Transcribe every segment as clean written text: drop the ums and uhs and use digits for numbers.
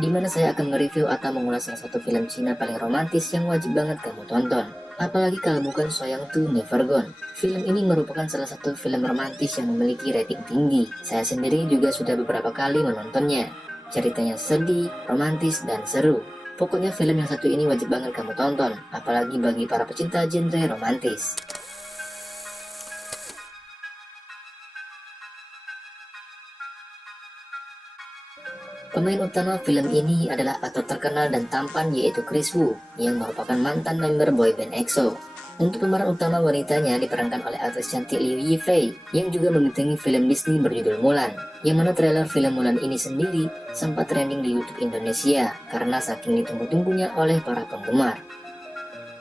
di mana saya akan mereview atau mengulas salah satu film Cina paling romantis yang wajib banget kamu tonton. Apalagi kalau bukan Soyang Tu Never Gone. Film ini merupakan salah satu film romantis yang memiliki rating tinggi. Saya sendiri juga sudah beberapa kali menontonnya. Ceritanya sedih, romantis, dan seru. Pokoknya film yang satu ini wajib banget kamu tonton, apalagi bagi para pecinta genre romantis. Pemain utama film ini adalah aktor terkenal dan tampan yaitu Chris Wu yang merupakan mantan member boyband EXO. Untuk pemeran utama wanitanya diperankan oleh aktris cantik Liu Yifei yang juga membintangi film Disney berjudul Mulan, yang mana trailer film Mulan ini sendiri sempat trending di YouTube Indonesia karena saking ditunggu-tunggunya oleh para penggemar.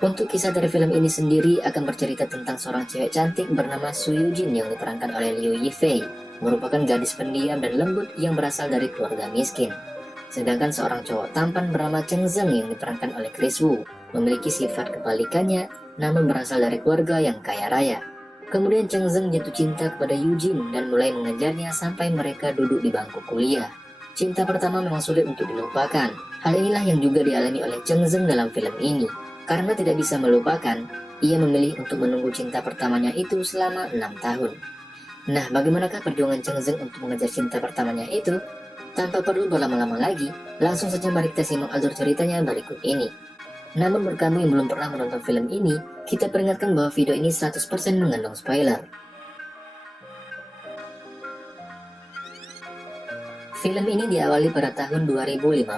Untuk kisah dari film ini sendiri akan bercerita tentang seorang cewek cantik bernama Su Yujin yang diperankan oleh Liu Yifei, merupakan gadis pendiam dan lembut yang berasal dari keluarga miskin. Sedangkan seorang cowok tampan bernama Cheng Zeng yang diperankan oleh Chris Wu memiliki sifat kebalikannya, namun berasal dari keluarga yang kaya raya. Kemudian Cheng Zeng jatuh cinta kepada Yujin dan mulai mengejarnya sampai mereka duduk di bangku kuliah. Cinta pertama memang sulit untuk dilupakan. Hal inilah yang juga dialami oleh Cheng Zeng dalam film ini. Karena tidak bisa melupakan, ia memilih untuk menunggu cinta pertamanya itu selama 6 tahun. Nah, bagaimanakah perjuangan Cheng Zeng untuk mengejar cinta pertamanya itu? Tanpa perlu berlama-lama lagi, langsung saja mari kita simak alur ceritanya berikut ini. Namun buat kamu yang belum pernah menonton film ini, kita peringatkan bahwa video ini 100% mengandung spoiler. Film ini diawali pada tahun 2015.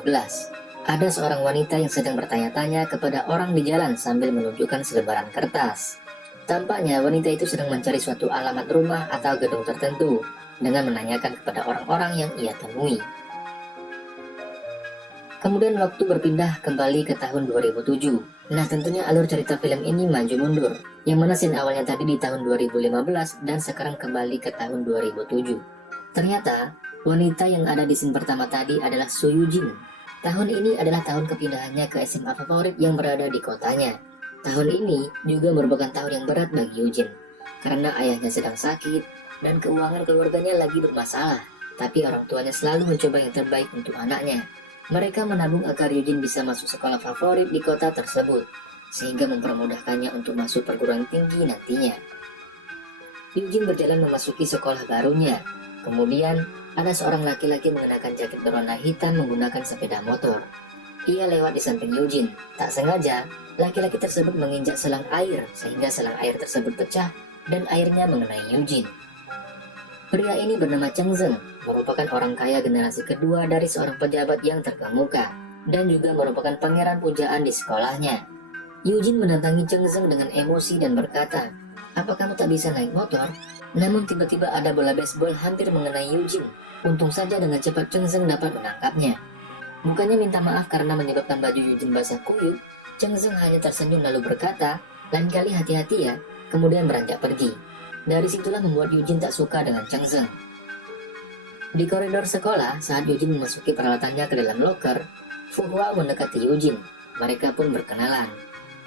Ada seorang wanita yang sedang bertanya-tanya kepada orang di jalan sambil menunjukkan selebaran kertas. Tampaknya wanita itu sedang mencari suatu alamat rumah atau gedung tertentu dengan menanyakan kepada orang-orang yang ia temui. Kemudian waktu berpindah kembali ke tahun 2007. Nah, tentunya alur cerita film ini maju mundur, yang mana scene awalnya tadi di tahun 2015 dan sekarang kembali ke tahun 2007. Ternyata, wanita yang ada di scene pertama tadi adalah Su Yujin. Tahun ini adalah tahun kepindahannya ke SMA favorit yang berada di kotanya. Tahun ini juga merupakan tahun yang berat bagi Yujin, karena ayahnya sedang sakit dan keuangan keluarganya lagi bermasalah. Tapi orang tuanya selalu mencoba yang terbaik untuk anaknya. Mereka menabung agar Yujin bisa masuk sekolah favorit di kota tersebut, sehingga mempermudahkannya untuk masuk perguruan tinggi nantinya. Yujin berjalan memasuki sekolah barunya. Kemudian, ada seorang laki-laki mengenakan jaket berwarna hitam menggunakan sepeda motor. Ia lewat di samping Yujin. Tak sengaja, laki-laki tersebut menginjak selang air sehingga selang air tersebut pecah dan airnya mengenai Yujin. Pria ini bernama Cheng Zeng, merupakan orang kaya generasi kedua dari seorang pejabat yang terkemuka dan juga merupakan pangeran pujaan di sekolahnya. Yujin mendatangi Cheng Zeng dengan emosi dan berkata, "Apa kamu tak bisa naik motor?" Namun tiba-tiba ada bola baseball hampir mengenai Yujin. Untung saja dengan cepat Cheng Zeng dapat menangkapnya. Bukannya minta maaf karena menyebabkan baju Yujin basah kuyup, Cheng Zeng hanya tersenyum lalu berkata, "Lain kali hati-hati ya," kemudian beranjak pergi. Dari situlah membuat Yujin tak suka dengan Cheng Zeng. Di koridor sekolah, saat Yujin memasuki peralatannya ke dalam loker, Fu Hua mendekati Yujin. Mereka pun berkenalan.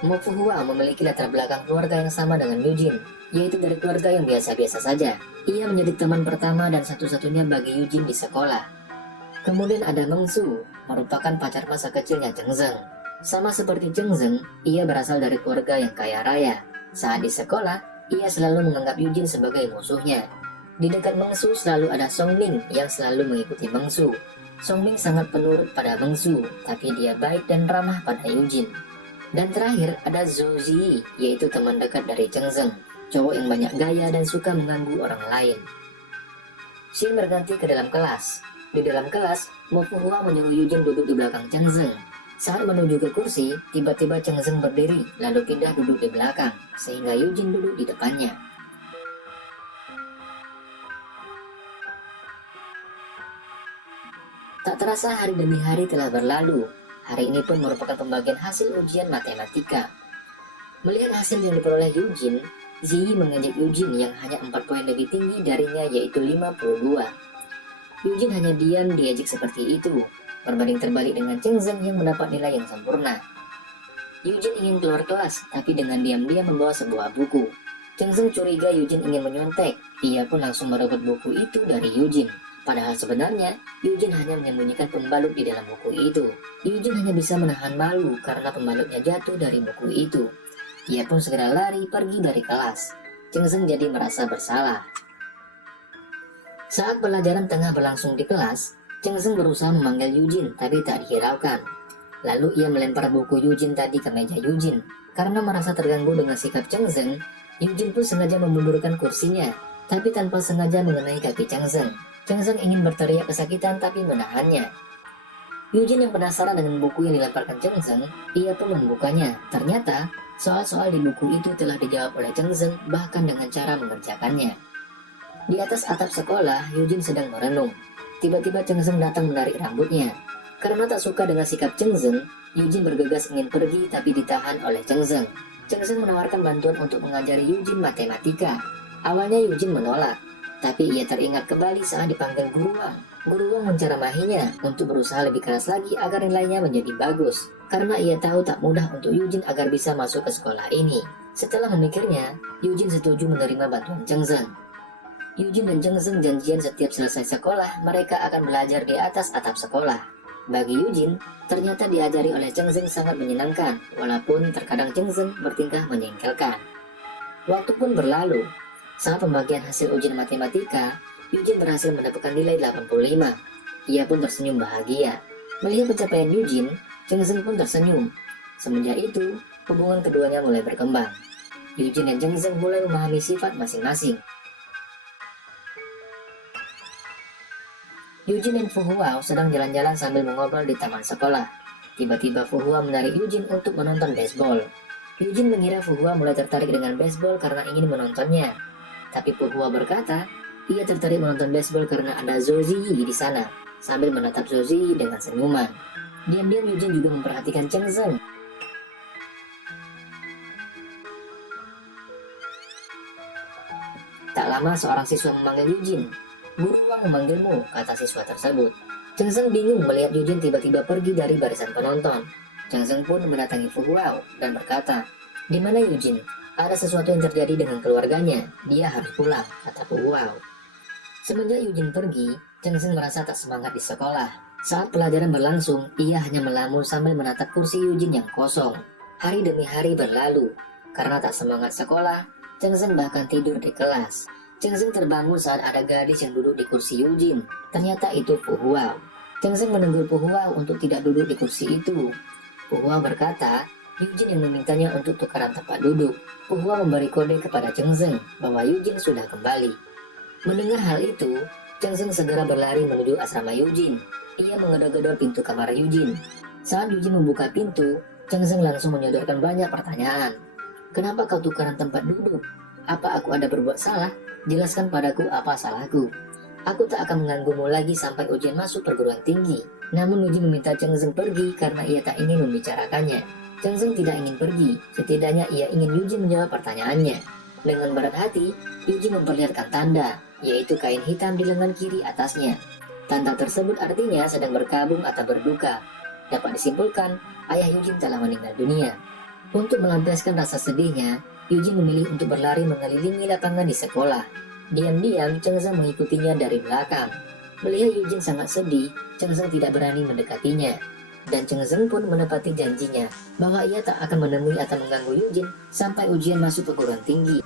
Mo Fu Hua memiliki latar belakang keluarga yang sama dengan Yujin, yaitu dari keluarga yang biasa-biasa saja. Ia menjadi teman pertama dan satu-satunya bagi Yujin di sekolah. Kemudian ada Meng Su, merupakan pacar masa kecilnya Cheng Zeng. Sama seperti Cheng Zeng, ia berasal dari keluarga yang kaya raya. Saat di sekolah, ia selalu menganggap Yujin sebagai musuhnya. Di dekat Meng Su selalu ada Song Ming yang selalu mengikuti Meng Su. Song Ming sangat penurut pada Meng Su, tapi dia baik dan ramah pada Yujin. Dan terakhir ada Zhou Ziyi, yaitu teman dekat dari Cheng Zeng, cowok yang banyak gaya dan suka mengganggu orang lain. Scene berganti ke dalam kelas. Di dalam kelas, Mo Fu Hua menyuruh Yujin duduk di belakang Cheng Zeng. Saat menuju ke kursi, tiba-tiba Cheng Zeng berdiri lalu pindah duduk di belakang, sehingga Yujin duduk di depannya. Tak terasa hari demi hari telah berlalu. Hari ini pun merupakan pembagian hasil ujian matematika. Melihat hasil yang diperoleh Yujin, Ziyi mengejek Yujin yang hanya 4 poin lebih tinggi darinya yaitu 52. Yujin hanya diam diejek seperti itu, berbanding terbalik dengan Cheng Zeng yang mendapat nilai yang sempurna. Yujin ingin keluar kelas, tapi dengan diam-diam membawa sebuah buku. Cheng Zeng curiga Yujin ingin menyontek, ia pun langsung merebut buku itu dari Yujin. Padahal sebenarnya, Eugene hanya menyembunyikan pembalut di dalam buku itu. Eugene hanya bisa menahan malu karena pembalutnya jatuh dari buku itu. Ia pun segera lari pergi dari kelas. Cheng Zeng jadi merasa bersalah. Saat pelajaran tengah berlangsung di kelas, Cheng Zeng berusaha memanggil Eugene tapi tak dihiraukan. Lalu ia melempar buku Eugene tadi ke meja Eugene. Karena merasa terganggu dengan sikap Cheng Zeng, Eugene pun sengaja memundurkan kursinya, tapi tanpa sengaja mengenai kaki Cheng Zeng. Cheng Zeng ingin berteriak kesakitan tapi menahannya. Eugene yang penasaran dengan buku yang dilemparkan Cheng Zeng, ia pun membukanya. Ternyata, soal-soal di buku itu telah dijawab oleh Cheng Zeng bahkan dengan cara mengerjakannya. Di atas atap sekolah, Eugene sedang merenung. Tiba-tiba Cheng Zeng datang menarik rambutnya. Karena tak suka dengan sikap Cheng Zeng, Eugene bergegas ingin pergi tapi ditahan oleh Cheng Zeng. Cheng Zeng menawarkan bantuan untuk mengajari Eugene matematika. Awalnya Eugene menolak, tapi ia teringat kembali saat dipanggil Guru Wang. Guru Wang menceramahinya untuk berusaha lebih keras lagi agar nilainya menjadi bagus. Karena ia tahu tak mudah untuk Eugene agar bisa masuk ke sekolah ini. Setelah memikirnya, Eugene setuju menerima bantuan Cheng Zeng. Eugene dan Cheng Zeng janjian setiap selesai sekolah, mereka akan belajar di atas atap sekolah. Bagi Eugene, ternyata diajari oleh Cheng Zeng sangat menyenangkan, walaupun terkadang Cheng Zeng bertingkah menjengkelkan. Waktu pun berlalu. Saat pembagian hasil ujian matematika, Eugene berhasil mendapatkan nilai 85. Ia pun tersenyum bahagia. Melihat pencapaian Eugene, Cheng Zeng pun tersenyum. Semenjak itu, hubungan keduanya mulai berkembang. Eugene dan Cheng Zeng mulai memahami sifat masing-masing. Eugene dan Fu Hua sedang jalan-jalan sambil mengobrol di taman sekolah. Tiba-tiba Fu Hua menarik Eugene untuk menonton baseball. Eugene mengira Fu Hua mulai tertarik dengan baseball karena ingin menontonnya. Tapi Fu Hua berkata, ia tertarik menonton baseball karena ada Zhou Ziyi di sana, sambil menatap Zhou Ziyi dengan senyuman. Diam-diam Eugene juga memperhatikan Cheng Zeng. Tak lama seorang siswa memanggil Eugene. Guru Wang memanggilmu, kata siswa tersebut. Cheng Zeng bingung melihat Eugene tiba-tiba pergi dari barisan penonton. Cheng Zeng pun mendatangi Fu Hua dan berkata, "Di mana Eugene? Ada sesuatu yang terjadi dengan keluarganya. Dia harus pulang," kata Fu Hua. Semenjak Eugene pergi, Cheng Zeng merasa tak semangat di sekolah. Saat pelajaran berlangsung, ia hanya melamun sambil menatap kursi Eugene yang kosong. Hari demi hari berlalu. Karena tak semangat sekolah, Cheng Zeng bahkan tidur di kelas. Cheng Zeng terbangun saat ada gadis yang duduk di kursi Eugene. Ternyata itu Fu Hua. Cheng Zeng menegur Fu Hua untuk tidak duduk di kursi itu. Fu Hua berkata, Eugene yang memintanya untuk tukaran tempat duduk. Fu Hua memberi kode kepada Cheng Zeng bahwa Eugene sudah kembali. Mendengar hal itu, Cheng Zeng segera berlari menuju asrama Eugene. Ia menggedor-gedor pintu kamar Eugene. Saat Eugene membuka pintu, Cheng Zeng langsung menyodorkan banyak pertanyaan. "Kenapa kau tukaran tempat duduk? Apa aku ada berbuat salah? Jelaskan padaku apa salahku. Aku tak akan mengganggumu lagi sampai ujian masuk perguruan tinggi." Namun Eugene meminta Cheng Zeng pergi karena ia tak ingin membicarakannya. Cheng Zeng tidak ingin pergi, setidaknya ia ingin Eugene menjawab pertanyaannya. Dengan berat hati, Eugene memperlihatkan tanda, yaitu kain hitam di lengan kiri atasnya. Tanda tersebut artinya sedang berkabung atau berduka. Dapat disimpulkan, ayah Eugene telah meninggal dunia. Untuk melampiaskan rasa sedihnya, Eugene memilih untuk berlari mengelilingi lapangan di sekolah. Diam-diam, Cheng Zeng mengikutinya dari belakang. Melihat Eugene sangat sedih, Cheng Zeng tidak berani mendekatinya. Dan Cheng Zeng pun menepati janjinya bahwa ia tak akan menemui atau mengganggu Eugene sampai ujian masuk perguruan tinggi.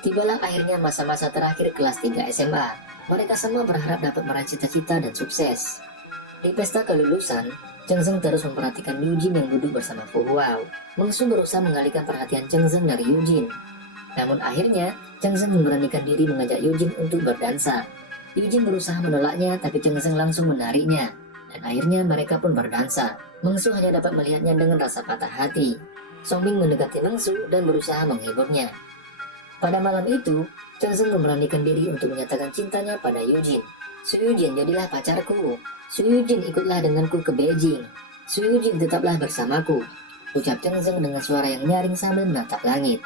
Tibalah akhirnya masa-masa terakhir kelas 3 SMA. Mereka semua berharap dapat meraih cita-cita dan sukses. Di pesta kelulusan, Cheng Zeng terus memperhatikan Eugene yang duduk bersama Fu Hua. Musuh berusaha mengalihkan perhatian Cheng Zeng dari Eugene. Namun akhirnya, Cheng Zeng memberanikan diri mengajak Eugene untuk berdansa. Eugene berusaha menolaknya, tapi Cheng Zeng langsung menariknya. Dan akhirnya mereka pun berdansa. Mengsu hanya dapat melihatnya dengan rasa patah hati. Song Bing mendekati Mengsu dan berusaha menghiburnya. Pada malam itu, Cheng Zeng memberanikan diri untuk menyatakan cintanya pada Eugene. "Su Eugene, jadilah pacarku. Su Eugene, ikutlah denganku ke Beijing. Su Eugene, tetaplah bersamaku," ucap Cheng Zeng dengan suara yang nyaring sambil menatap langit.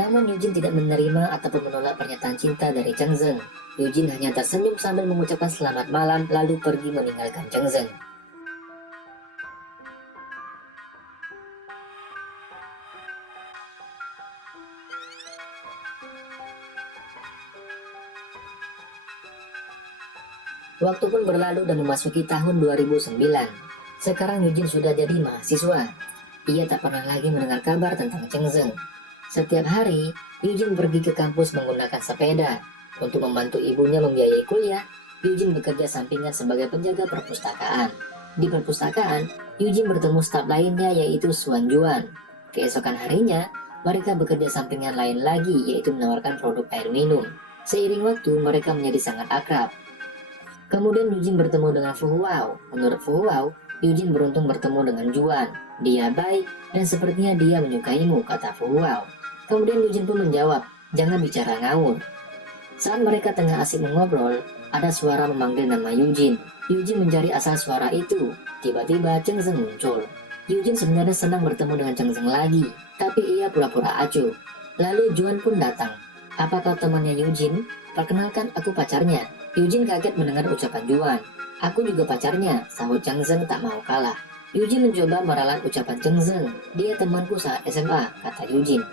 Namun Eugene tidak menerima ataupun menolak pernyataan cinta dari Cheng Zeng. Eugene hanya tersenyum sambil mengucapkan selamat malam lalu pergi meninggalkan Cheng Zeng. Waktu pun berlalu dan memasuki tahun 2009. Sekarang Eugene sudah jadi mahasiswa. Ia tak pernah lagi mendengar kabar tentang Cheng Zeng. Setiap hari, Eugene pergi ke kampus menggunakan sepeda. Untuk membantu ibunya membiayai kuliah, Eugene bekerja sampingan sebagai penjaga perpustakaan. Di perpustakaan, Eugene bertemu staf lainnya yaitu Xuan Juan. Keesokan harinya, mereka bekerja sampingan lain lagi yaitu menawarkan produk air minum. Seiring waktu, mereka menjadi sangat akrab. Kemudian Eugene bertemu dengan Fu Huao. Menurut Fu Huao, Eugene beruntung bertemu dengan Juan. Dia baik dan sepertinya dia menyukaimu, kata Fu Huao. Kemudian Eugene pun menjawab, jangan bicara ngawur. Saat mereka tengah asik mengobrol, ada suara memanggil nama Eugene. Eugene mencari asal suara itu. Tiba-tiba Cheng Zeng muncul. Eugene sebenarnya senang bertemu dengan Cheng Zeng lagi, tapi ia pura-pura acuh. Lalu Juan pun datang. Apa kau temannya Eugene? Perkenalkan, aku pacarnya. Eugene kaget mendengar ucapan Juan. Aku juga pacarnya, sahut Cheng Zeng tak mau kalah. Eugene mencoba meralat ucapan Cheng Zeng. Dia temanku saat SMA, kata Eugene.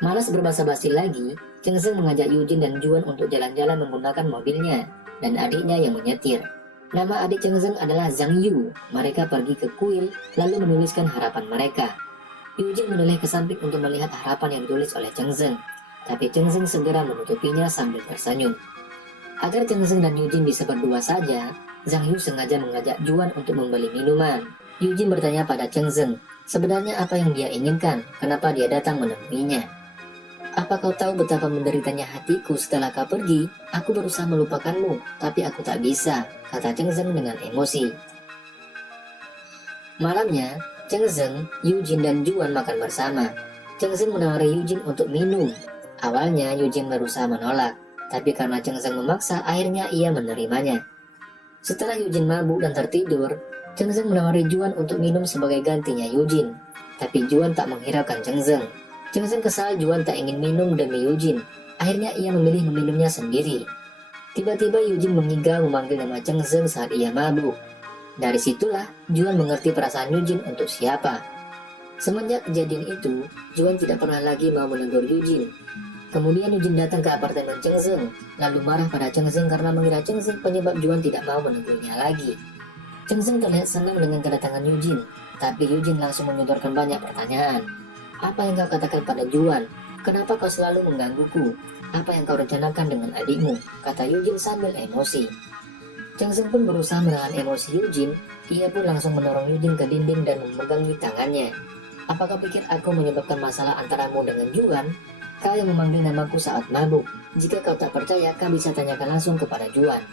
Malas berbasa-basi lagi, Cheng Zeng mengajak Eugene dan Juan untuk jalan-jalan menggunakan mobilnya, dan adiknya yang menyetir. Nama adik Cheng Zeng adalah Zhang Yu. Mereka pergi ke kuil, lalu menuliskan harapan mereka. Eugene menoleh ke samping untuk melihat harapan yang ditulis oleh Cheng Zeng. Tapi Cheng Zeng segera menutupinya sambil tersenyum. Agar Cheng Zeng dan Eugene bisa berdua saja, Zhang Yu sengaja mengajak Juan untuk membeli minuman. Eugene bertanya pada Cheng Zeng, sebenarnya apa yang dia inginkan, kenapa dia datang menemuinya. Apa kau tahu betapa menderitanya hatiku setelah kau pergi? Aku berusaha melupakanmu, tapi aku tak bisa, kata Cheng Zeng dengan emosi. Malamnya, Cheng Zeng, Eugene dan Juan makan bersama. Cheng Zeng menawari Eugene untuk minum. Awalnya Eugene berusaha menolak, tapi karena Cheng Zeng memaksa, akhirnya ia menerimanya. Setelah Eugene mabuk dan tertidur, Cheng Zeng menawari Juan untuk minum sebagai gantinya Eugene. Tapi Juan tak menghiraukan Cheng Zeng. Cheng Zeng kesal Juan tak ingin minum demi Eugene. Akhirnya ia memilih meminumnya sendiri. Tiba-tiba Eugene mengigau memanggil nama Cheng Zeng saat ia mabuk. Dari situlah Juan mengerti perasaan Eugene untuk siapa. Semenjak kejadian itu, Juan tidak pernah lagi mau menegur Eugene. Kemudian Eugene datang ke apartemen Cheng Zeng, lalu marah pada Cheng Zeng karena mengira Cheng Zeng penyebab Juan tidak mau menegurnya lagi. Cheng Zeng terlihat senang dengan kedatangan Eugene, tapi Eugene langsung menyodorkan banyak pertanyaan. Apa yang kau katakan pada Juan? Kenapa kau selalu menggangguku? Apa yang kau rencanakan dengan adikmu? Kata Eugene sambil emosi. Cheng Zeng pun berusaha menahan emosi Eugene. Ia pun langsung mendorong Eugene ke dinding dan memegangi tangannya. Apa kau pikir aku menyebabkan masalah antaramu dengan Juan? Kau yang memanggil namaku saat mabuk. Jika kau tak percaya, kau bisa tanyakan langsung kepada Juan.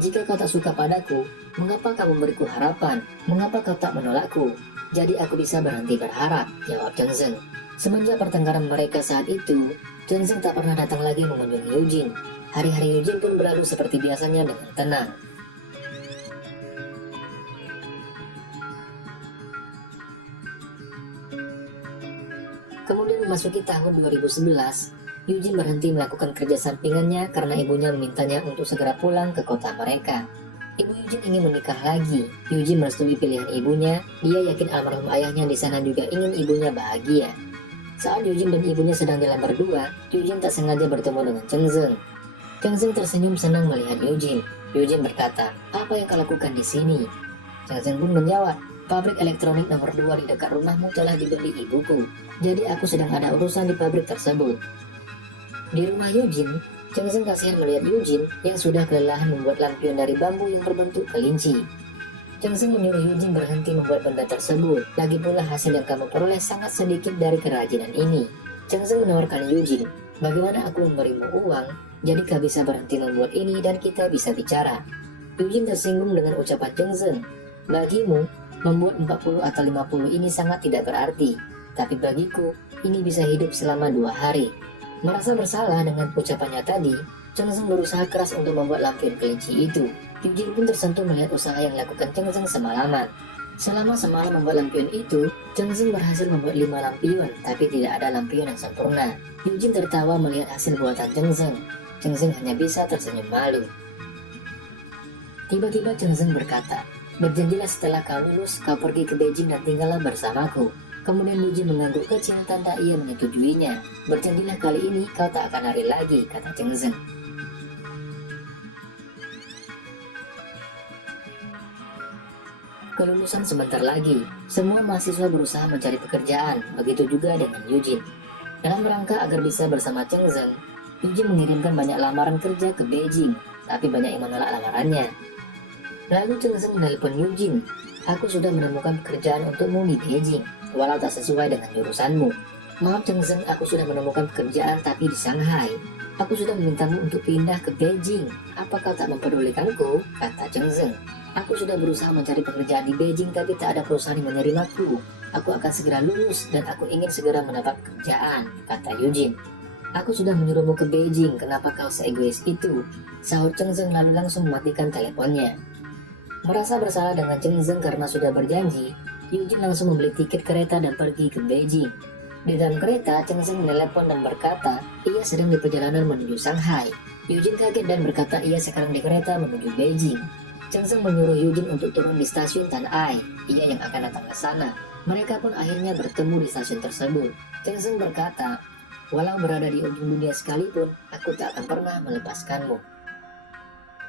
Jika kau tak suka padaku, mengapa kau memberiku harapan? Mengapa kau tak menolakku? Jadi aku bisa berhenti berharap, jawab Cheng Zeng. Semenjak pertengkaran mereka saat itu, Cheng Zeng tak pernah datang lagi mengunjungi Eugene. Hari-hari Eugene pun berlalu seperti biasanya dengan tenang. Kemudian memasuki tahun 2011, Eugene berhenti melakukan kerja sampingannya karena ibunya memintanya untuk segera pulang ke kota mereka. Ibu Eugene ingin menikah lagi. Eugene merestui pilihan ibunya. Dia yakin almarhum ayahnya di sana juga ingin ibunya bahagia. Saat Eugene dan ibunya sedang jalan berdua, Eugene tak sengaja bertemu dengan Cheng Zeng. Cheng Zeng tersenyum senang melihat Eugene. Eugene berkata, apa yang kau lakukan di sini? Cheng Zeng pun menjawab, pabrik elektronik nomor 2 di dekat rumahmu telah dibeli ibuku. Jadi aku sedang ada urusan di pabrik tersebut. Di rumah Eugene, Cheng Zeng kasihan melihat Eugene yang sudah kelelahan membuat lampion dari bambu yang berbentuk kelinci. Cheng Zeng menyuruh Eugene berhenti membuat benda tersebut. Lagi pula hasil yang kamu peroleh sangat sedikit dari kerajinan ini. Cheng Zeng menawarkan Eugene, bagaimana aku memberimu uang, jadi kau bisa berhenti membuat ini dan kita bisa bicara. Eugene tersinggung dengan ucapan Cheng Zeng. Bagimu, membuat 40 atau 50 ini sangat tidak berarti. Tapi bagiku, ini bisa hidup selama 2 hari. Merasa bersalah dengan ucapannya tadi, Cheng Zeng berusaha keras untuk membuat lampion kelinci itu. Eugene pun tersentuh melihat usaha yang dilakukan Cheng Zeng semalaman. Selama semalam membuat lampion itu, Cheng Zeng berhasil membuat 5 lampion, tapi tidak ada lampion yang sempurna. Eugene tertawa melihat hasil buatan Cheng Zeng. Cheng Zeng hanya bisa tersenyum malu. Tiba-tiba Cheng Zeng berkata, berjanjilah setelah kau lulus, kau pergi ke Beijing dan tinggallah bersamaku. Kemudian Eugene mengangguk kecil tanda ia menyetujuinya. Berjanjilah kali ini kau tak akan lari lagi, kata Cheng Zeng. kelulusan sebentar lagi. Semua mahasiswa berusaha mencari pekerjaan, begitu juga dengan Eugene. Dalam rangka agar bisa bersama Cheng Zeng, Eugene mengirimkan banyak lamaran kerja ke Beijing, tapi banyak yang menolak lamarannya. Lalu Cheng Zeng menelpon Eugene, "Aku sudah menemukan pekerjaan untukmu di Beijing, walau tak sesuai dengan jurusanmu. Maaf Cheng Zeng, aku sudah menemukan pekerjaan tapi di Shanghai. Aku sudah memintamu untuk pindah ke Beijing. Apa kau tak mempedulikanku?" kata Cheng Zeng. "Aku sudah berusaha mencari pekerjaan di Beijing tapi tak ada perusahaan yang menerimaku. Aku akan segera lulus dan aku ingin segera mendapat pekerjaan," kata Eugene. "Aku sudah menyuruhmu ke Beijing, kenapa kau seegois itu?" sahut Cheng Zeng lalu langsung mematikan teleponnya. Merasa bersalah dengan Cheng Zeng karena sudah berjanji, Eugene langsung membeli tiket kereta dan pergi ke Beijing. Di dalam kereta, Cheng Zeng menelepon dan berkata ia sedang di perjalanan menuju Shanghai. Eugene kaget dan berkata ia sekarang di kereta menuju Beijing. Cheng Zeng menyuruh Eugene untuk turun di stasiun Tan Ai, ia yang akan datang ke sana. Mereka pun akhirnya bertemu di stasiun tersebut. Cheng Zeng berkata, "Walau berada di ujung dunia sekalipun, aku tak akan pernah melepaskanmu."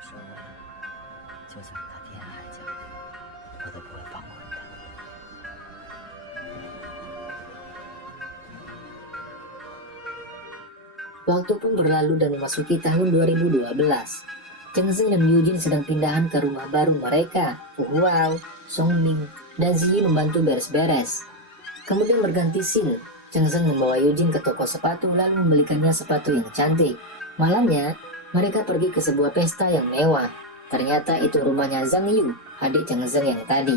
说过了，就算他天涯海角，我都不会放过你的。 Waktu pun berlalu dan memasuki tahun 2012. Cheng Zeng dan Eugene sedang pindahan ke rumah baru mereka. Wow, Song Ming dan Ziyi membantu beres-beres. Kemudian berganti scene. Cheng Zeng membawa Eugene ke toko sepatu lalu membelikannya sepatu yang cantik. Malamnya, mereka pergi ke sebuah pesta yang mewah. Ternyata itu rumahnya Zhang Yu, adik Cheng Zeng yang tadi.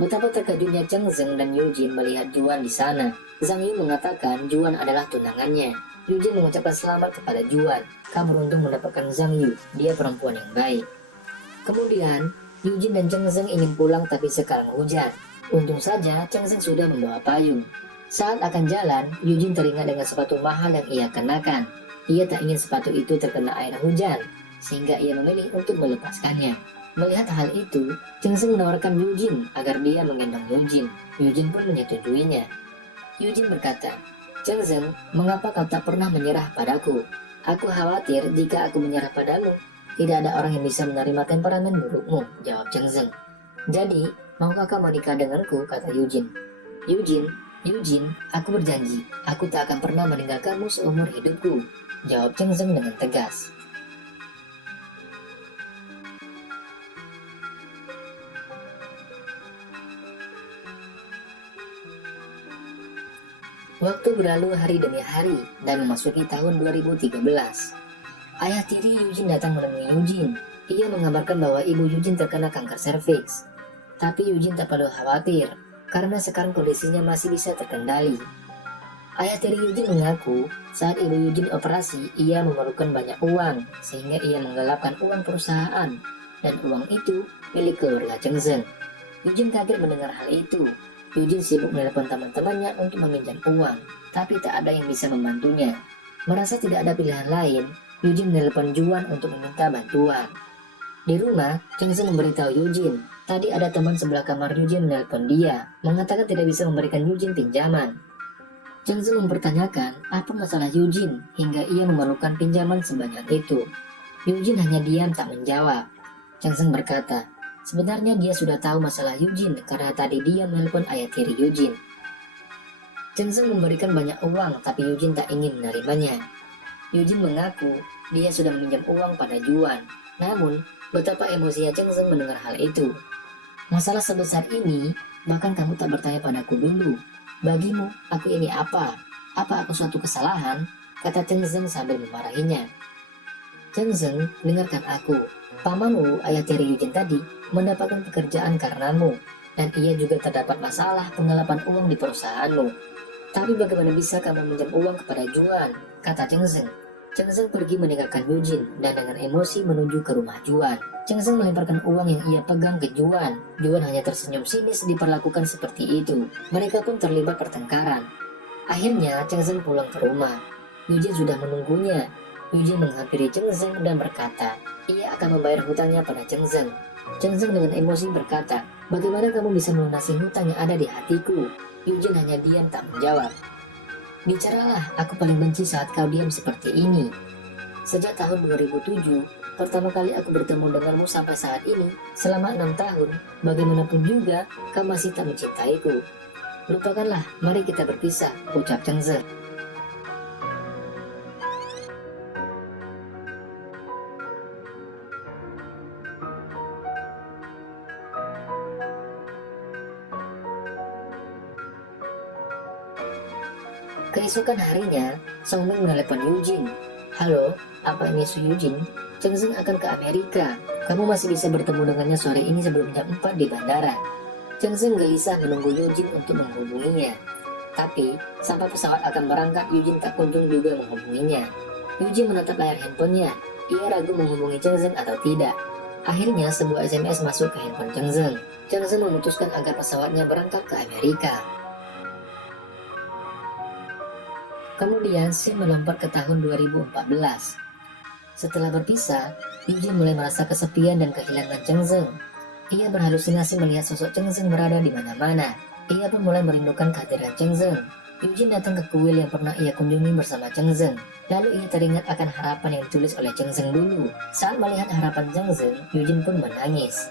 Betapa terkejutnya Cheng Zeng dan Eugene melihat Juan di sana. Zhang Yu mengatakan Juan adalah tunangannya. Eugene mengucapkan selamat kepada Juan. "Kamu beruntung mendapatkan Zhang Yu, dia perempuan yang baik." Kemudian, Eugene dan Cheng Zeng ingin pulang tapi sekarang hujan. Untung saja Cheng Zeng sudah membawa payung. Saat akan jalan, Eugene teringat dengan sepatu mahal yang ia kenakan. Ia tak ingin sepatu itu terkena air hujan, sehingga ia memilih untuk melepaskannya. Melihat hal itu, Cheng Zeng menawarkan Eugene agar dia menggendong Eugene. Eugene pun menyetujuinya. Eugene berkata, "Cheng Zeng, mengapa kau tak pernah menyerah padaku? Aku khawatir jika aku menyerah padamu, tidak ada orang yang bisa menerima temperamen burukmu," jawab Cheng Zeng. "Jadi, maukah kau menikah denganku?" kata Eugene. Eugene, aku berjanji, aku tak akan pernah meninggalkanmu seumur hidupku," jawab Cheng Zeng dengan tegas. Waktu berlalu hari demi hari dan memasuki tahun 2013. Ayah tiri Eugene datang menemui Eugene. Ia mengabarkan bahwa ibu Eugene terkena kanker serviks. Tapi Eugene tak perlu khawatir, karena sekarang kondisinya masih bisa terkendali. Ayah tiri Eugene mengaku, saat ibu Eugene operasi, ia memerlukan banyak uang, sehingga ia menggelapkan uang perusahaan, dan uang itu milik keluarga Cheng Zeng. Eugene kaget mendengar hal itu. Eugene sibuk menelepon teman-temannya untuk meminjam uang, tapi tak ada yang bisa membantunya. Merasa tidak ada pilihan lain, Eugene menelepon Juan untuk meminta bantuan. Di rumah, Cheng Zeng memberitahu Eugene, tadi ada teman sebelah kamar Eugene menelepon dia, mengatakan tidak bisa memberikan Eugene pinjaman. Cheng Zeng mempertanyakan apa masalah Eugene hingga ia memerlukan pinjaman sebanyak itu. Eugene hanya diam tak menjawab. Cheng Zeng berkata, sebenarnya dia sudah tahu masalah Eugene karena tadi dia menelpon ayah tiri Eugene. Cheng Zeng memberikan banyak uang tapi Eugene tak ingin menerimanya. Eugene mengaku dia sudah meminjam uang pada Juan. Namun, betapa emosinya Cheng Zeng mendengar hal itu. "Masalah sebesar ini, bahkan kamu tak bertanya padaku dulu. Bagimu, aku ini apa? Apa aku suatu kesalahan?" kata Cheng Zeng sambil memarahinya. "Cheng Zeng, dengarkan aku. Pamanmu, ayah tiri Eugene tadi, mendapatkan pekerjaan karenamu, dan ia juga terdapat masalah penggelapan uang di perusahaanmu. Tapi bagaimana bisa kamu meminjam uang kepada Juan?" kata Cheng Zeng. Cheng Zeng pergi meninggalkan Eugene dan dengan emosi menuju ke rumah Juan. Cheng Zeng melemparkan uang yang ia pegang ke Juan. Juan hanya tersenyum sinis diperlakukan seperti itu. Mereka pun terlibat pertengkaran. Akhirnya Cheng Zeng pulang ke rumah. Eugene sudah menunggunya. Eugene menghampiri Cheng Zeng dan berkata, ia akan membayar hutangnya pada Cheng Zeng. Cheng Zeng dengan emosi berkata, "Bagaimana kamu bisa melunasi hutang yang ada di hatiku?" Eugene hanya diam tak menjawab. "Bicaralah, aku paling benci saat kau diam seperti ini." Sejak tahun 2007, Pertama kali aku bertemu denganmu sampai saat ini, selama 6 tahun, bagaimanapun juga, kau masih tak mencintaiku. Lupakanlah, mari kita berpisah, ucap Cheng Zeng. Keesokan harinya, Song Ming menelepon Eugene. Halo, apa ini Su Eugene? Cheng Zeng akan ke Amerika. Kamu masih bisa bertemu dengannya sore ini sebelum jam 4 di bandara. Cheng Zeng gelisah menunggu Eugene untuk menghubunginya. Tapi, sampai pesawat akan berangkat, Eugene tak kunjung juga menghubunginya. Eugene menatap layar handphonenya. Ia ragu menghubungi Cheng Zeng atau tidak. Akhirnya, sebuah SMS masuk ke handphone Cheng Zeng. Cheng Zeng memutuskan agar pesawatnya berangkat ke Amerika. Kemudian Shin melompat ke tahun 2014. Setelah berpisah, Eugene mulai merasa kesepian dan kehilangan Cheng Zeng. Ia berhalusinasi melihat sosok Cheng Zeng berada di mana-mana. Ia pun mulai merindukan kehadiran Cheng Zeng. Eugene datang ke kuil yang pernah ia kunjungi bersama Cheng Zeng. Lalu ia teringat akan harapan yang ditulis oleh Cheng Zeng dulu. Saat melihat harapan Cheng Zeng, Eugene pun menangis.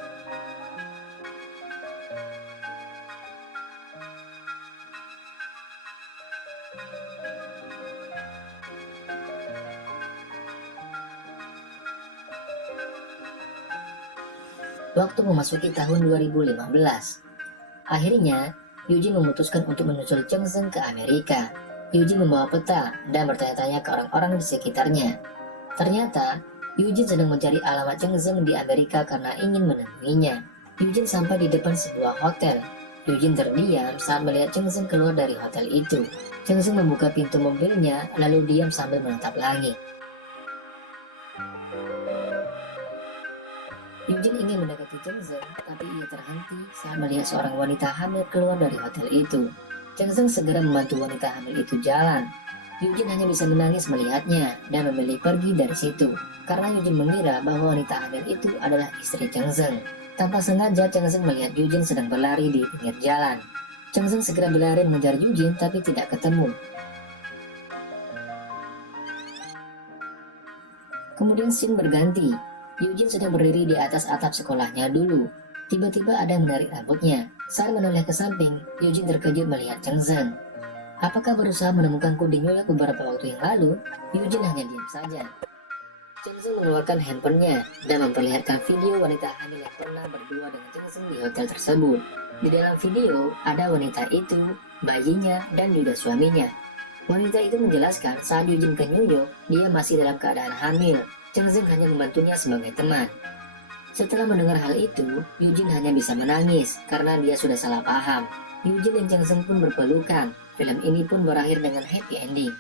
Waktu memasuki tahun 2015. Akhirnya, Eugene memutuskan untuk menyusul Cheng Zeng ke Amerika. Eugene membawa peta dan bertanya-tanya ke orang-orang di sekitarnya. Ternyata, Eugene sedang mencari alamat Cheng Zeng di Amerika karena ingin menemuinya. Eugene sampai di depan sebuah hotel. Eugene terdiam saat melihat Cheng Zeng keluar dari hotel itu. Cheng Zeng membuka pintu mobilnya lalu diam sambil menatap langit. Eugene ingin mendekati Cheng Zeng, tapi ia terhenti saat melihat seorang wanita hamil keluar dari hotel itu. Cheng Zeng segera membantu wanita hamil itu jalan. Eugene hanya bisa menangis melihatnya dan memilih pergi dari situ, karena Eugene mengira bahwa wanita hamil itu adalah istri Cheng Zeng. Tanpa sengaja, Cheng Zeng melihat Eugene sedang berlari di pinggir jalan. Cheng Zeng segera berlari mengejar Eugene tapi tidak ketemu. Kemudian scene berganti. Eugene sedang berdiri di atas atap sekolahnya dulu. Tiba-tiba ada yang menarik rambutnya. Saat menoleh ke samping, Eugene terkejut melihat Cheng Zeng. Apakah berusaha menemukanku di New York beberapa waktu yang lalu? Eugene hanya diam saja. Cheng Zeng mengeluarkan handphonenya dan memperlihatkan video wanita hamil yang pernah berdua dengan Cheng Zeng di hotel tersebut. Di dalam video, ada wanita itu, bayinya, dan juga suaminya. Wanita itu menjelaskan saat Eugene ke New York, dia masih dalam keadaan hamil. Cheng Zeng hanya membantunya sebagai teman. Setelah mendengar hal itu, Eugene hanya bisa menangis karena dia sudah salah paham. Eugene dan Cheng Zeng pun berpelukan. Film ini pun berakhir dengan happy ending.